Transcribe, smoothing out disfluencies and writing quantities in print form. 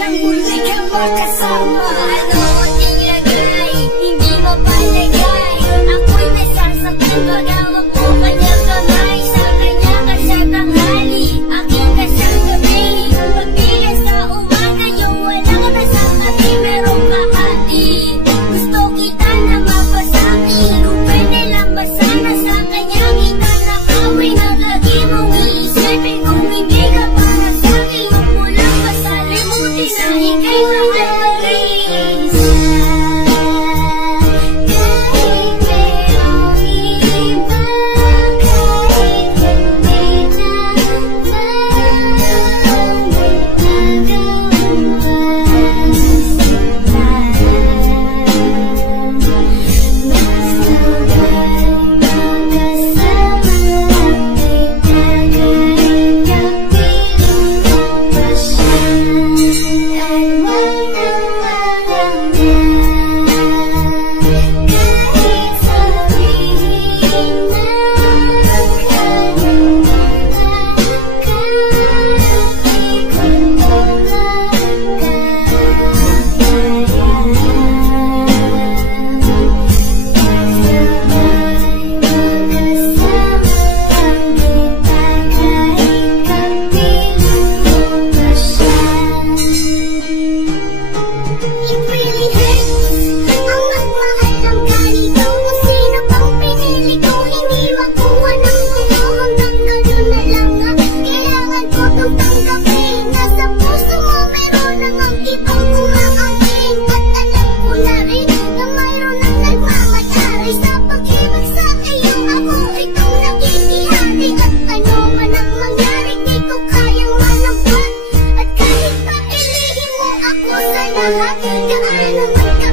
nang muli kang makasama. Ano ating lagay, hindi mapalagay. Ako'y nasasaktan pag hawak mo kanyang kamay. Sa kanya ka sa tanghali, aking ka sa gabi. Pagbigas sa umaga, yung wala ka na sa gabi. Merong makati, gusto kita na mapasaki. Kung pwede lang ba sana sa kanya kita nakawin. Ang lagi mong iisipin kung hindi ka para sa'kin. Huwag mo lang masalimutin na ika'y mahal pa rin. Kahit merong iba, kahit hindi na lahat, gaano man ka